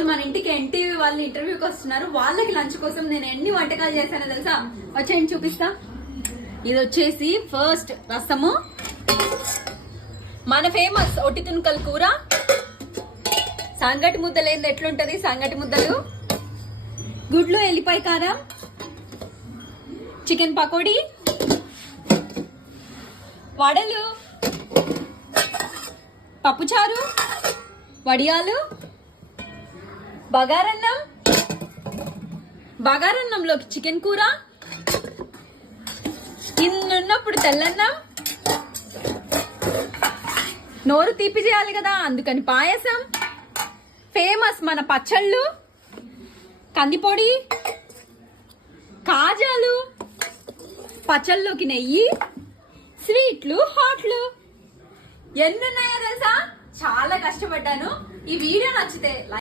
మన ఇంటికి ఎన్టీవీ వాళ్ళు ఇంటర్వ్యూకి వస్తున్నారు. వాళ్ళకి లంచ్ కోసం నేను ఎన్ని వంటకాలు చేశానో తెలుసా? వచ్చేయండి చూపిస్తా. ఇది వచ్చేసి ఫస్ట్ రసము, మన ఫేమస్ ఒట్టి తునకల కూర, సంగటి ముద్దలు ఏంది ఎట్లుంటది సంగటి ముద్దలు, గుడ్లు ఎల్లిపాయ కారం, చికెన్ పకోడీ, వడలు, పప్పుచారు, వడియాలు, బగారన్నం, బగారన్నంలోకి చికెన్ కూర, ఇన్నున్నప్పుడు తెల్లన్నం, నోరు తీపి చేయాలి కదా అందుకని పాయసం, ఫేమస్ మన పచ్చళ్ళు, కందిపొడి, కాజాలు, పచ్చళ్ళలోకి నెయ్యి, స్వీట్లు, హాట్లు, ఎన్నున్నాయో తెలుసా? చాలా కష్టపడ్డాను. ఈ వీడియో నచ్చితే